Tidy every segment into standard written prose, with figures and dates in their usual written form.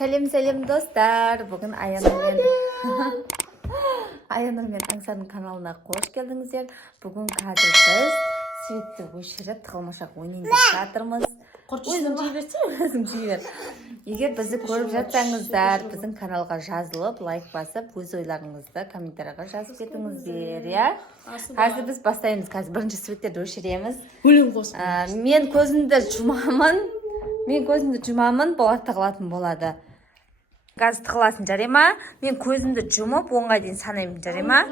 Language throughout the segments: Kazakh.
Сәлем достар. Бүгін Аянur мен Аңсардың каналына қош келдіңіздер. Бүгін қазір біз светті өшіріп тығылмашақ ойнайын деп жатырмыз. Өзің жей берсең, өзің жей бер. Егер бізді көріп жатсаңыздар, біздің каналға жазылып, лайк басып, өз ойларыңызды комментарияға жазып кетіңіздер, иә? Қазір біз бастаймыз. Қазір бірінші светтерді өшіреміз. Мен көзімді жұмамын, болат тығылатын болады. Газ тығыласын, жарай ма? Мен көзімді жұмып, оңға дейін санаймын, жарай ма?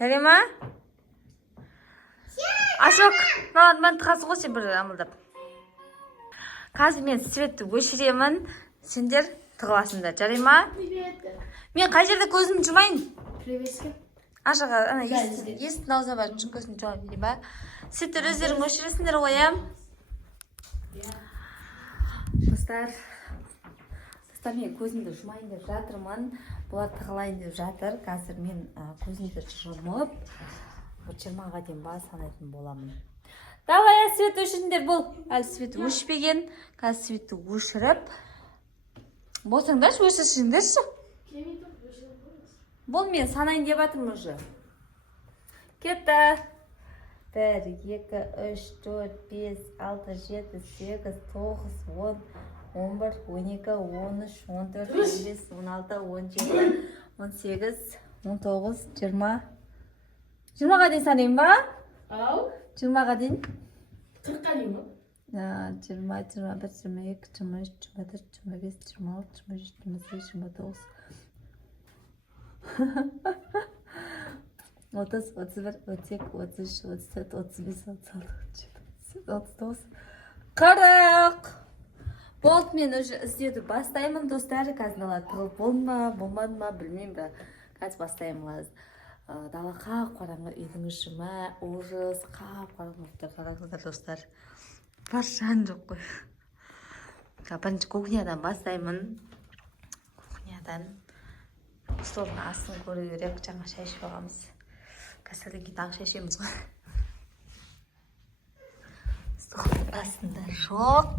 Жарай ма? Ашок, мен тығасы ғой сен бір амылдап. Қазір мен светті өшіремін, сендер тығыласыңдар, жарай ма? Мен қай жерде көзімді жұмайын? Ашыға, естің аузына бар, көзімді жұмайын, дейін ба? Сеттер өздерің өшіресіңдер қоям. Достар, мен көзімді жұмайын деп жатырмын. Бұлар тығылайын деп жатыр. Қазір мен көзімді жұмып, 20-ға дейін бас санайтын боламын. Давай, свет өшіріңдер бұл. Әлі свет өшпеген. Қазір светті өшіріп. Болсаңдаршы, өшіршіңдерші. Бұл мен санайын деп жатырмын уже. Кетті. 1, 2, 3, 4, 5, 6, 7, 8, 9, 10, 11, 12, 13, 14, 15, 16, 17, 18, 19, 20. 20-ға дейін санайын ба? Ау? 20-ға дейін? 40-қа дейін ба? 20, 21, 22, 23, 24, 25, 26, 27, 28, 29. 30, 31, 32, 33, 34, 35, 36, 37, 38, 40. Болды, мен уже іздеуді бастаймын, достар. Қазір дала тығылып болды ма, болмады ма, білмеймін бі. Қазір бастаймыз. Дала қап-қараңғы, үйдің іші ужас, қап-қараңғы қараңыздар, достар. Бар жан жоқ қой. Бірінші кухнядан бастаймын. Кухнядан. Столдың астын көру керек, жаңа шай ішіп алғанбыз. Қазірден кейін таңғы шай ішеміз ғой. Столдың астында жоқ.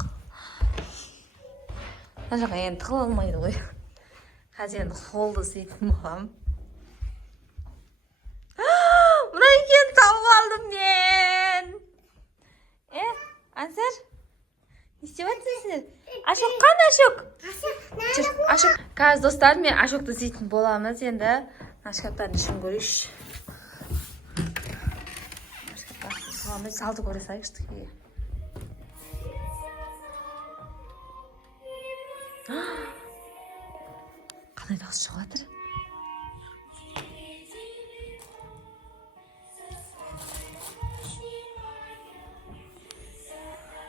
Мына жаққа енді тығыла алмайды ғой. Қазір енді қолды сөйтіп болам. Мына екен тауып алдым мен. Ансар? Не істеп жатсыңдар? Ашок қаны, Ашок? Ашок. Қазір достар, мен Ашокты сөйтіп боламыз енді. Ашкаптарын ішін көрейші. Ашкаптарын салды көре сайықшты кеге. Қандай дауыс шығып жатыр?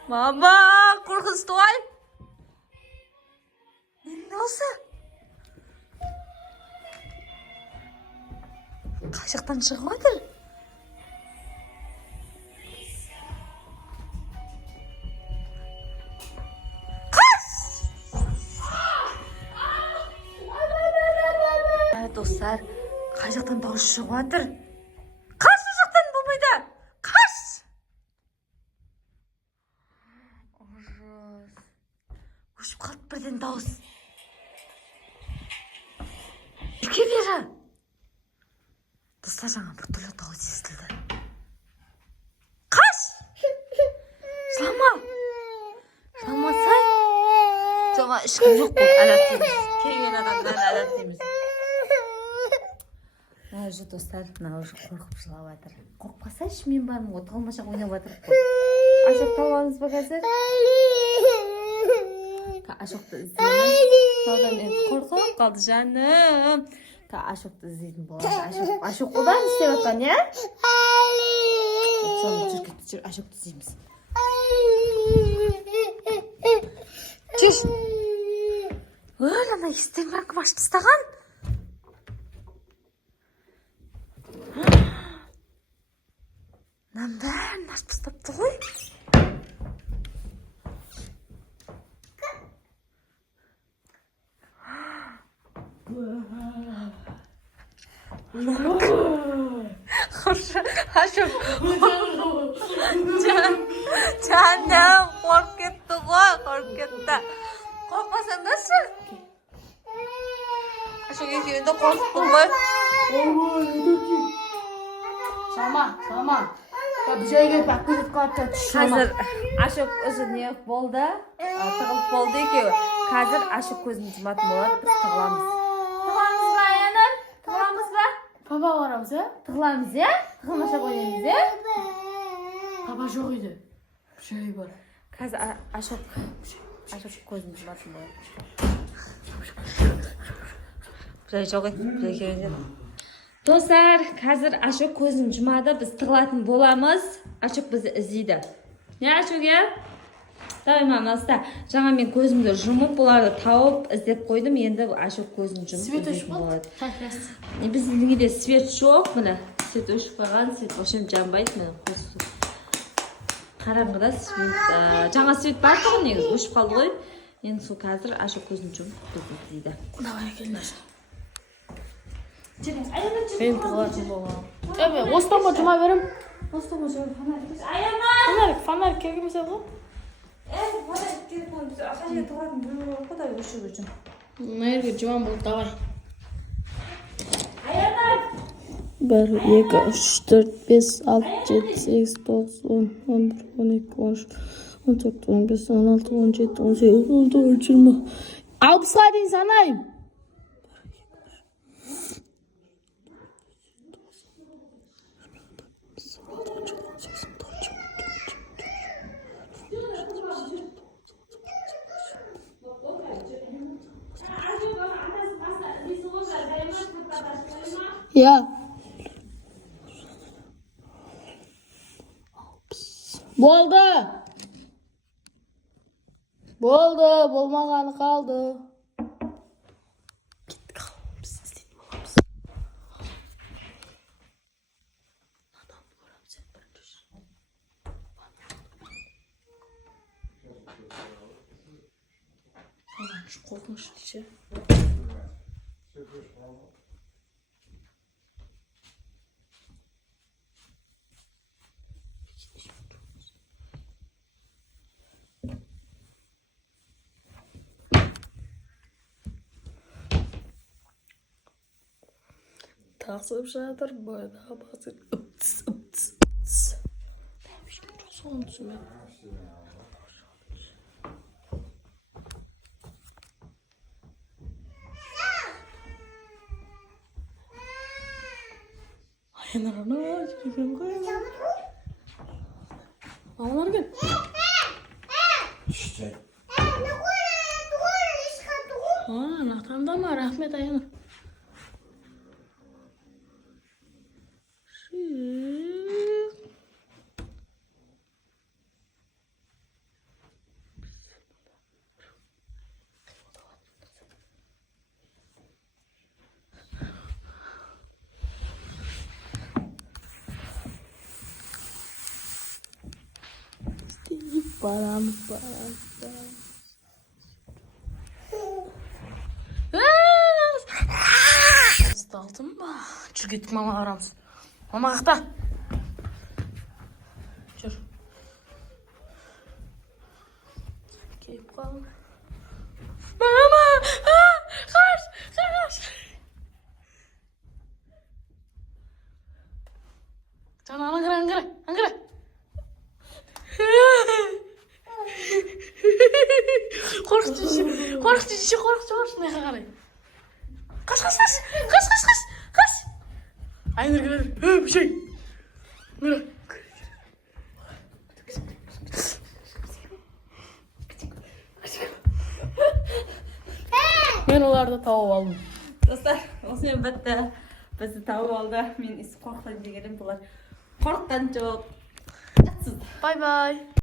Мама, қорқынышты ғой. Ненің дауысы? Қай жақтан шығып жатыр? Достар, қай жақтан дауыс шығып жатыр? Қаш жақтан болмайды? Қаш! Ужас. Өшіп қалды бірден дауыс. Үйге бері. Достар, жаңа бір түрлі дауыс естілді. Қаш! Жылама. Жыламасай. Жоға ешкім жоқ бұл әләттеміз. Келген адамдар әләттеміз. Уже достар, мына уже қорқып жылап жатыр. Қорқпасайшы, мен бармын, тығылмашақ ойнап жатыр қой. Ашоқты аламыз ба қазір? Ашоқты іздейміз. Саудан енді қорқып қалды жаным. Ашоқты іздейтін болады. Ашок одан істеп жатқан, иә? Соны жүркетті, Ашокты іздейміз. Чеш! Ана естен бәркім ашып тастаған? Нам бәрін ашып тастапты ғой. Ашып. Жаным, қорып кетті ғой, қорып кетті. Қорқпасаңдаршы. Aşık ekibinde korkuttun koy. Sama. Ya bir şey gelip bak kızıp kaçta Hazır aşık özü ne oldu? Tığılıp oldu ki. Hazır aşık gözünü jumatın болады. Biz tığılamız. Tığılamız mı Ayanur? Tığılamız mı? Papa varamız ha? Tığılamız ya? Tığılmaşa koyamız ya? Papa çok iyiydi. Bir şey var. Hazır aşık gözünü jumatın болады. Bir şey yok. Bir şey yok. Dostlar, hazır aşık gözünü jumada biz tığılатын bolamız. Aşık bizi izleydi. Ne aşık ya? Davaymanızda. Жаңа мен көзімді жұмып, бұларды тауып, іздеп қойдым. Енді ашып көзін жұмып Свет іздейтін өшіп болады. қалды. Біздің де свет жоқ, міне. Свет өшіп қалған, свет вообще жанбайды, міне. Қараңғыда свет, жаңа свет бар тұғын негізі, өшіп қалды ғой. Енді сол қазір ашып көзін жұмып бізді іздейді. Давай келіңдер. Аяна, Мен тығылатын болам. Осыдан ба жұма берем? Осыдан фонарик. Аяна! Фонарик керек емес еді ғой? Фонарик керек болды. Біз ақа жерге тығылатын біреу бар ғой да өшіру үшін. Мына жерге жұма болды, давай. Аяна! 1, 2, 3, 4, 5, 6, 7, 8, 9, 10, 11, 12, 13, 14, 15, 16, 17, 18, 19, 20. 60'a дейін санайым. Ya. Болды, болмағаны қалды. Кетті қалып, біз істейтін боламыз. Адам көреміз, сен бірінші. Қорқыныш дейші. Тасып жатыр, бойдағы басыр. Үптіс. Соны түсінмедім. Ayınlarına жүрген ғой. Мамалар кел. Нақтамда ма? Рахмет, Айнұр. Барам. Aldın mı? Çık gittik mama aramız. Mama kalkta. Çür. Keyip kalın. Mama! Kaç! Can angıra. Korkutucu. Ne kadar? Kaç. Aynur gelir. Bir şey. Nere? Ben onlarda tavuk aldım. Dostlar, osымен бітті. Бізді тауып алды. Мен есі қорқытайын дегенім бұлар. Қорыққан жоқ. Bye bye.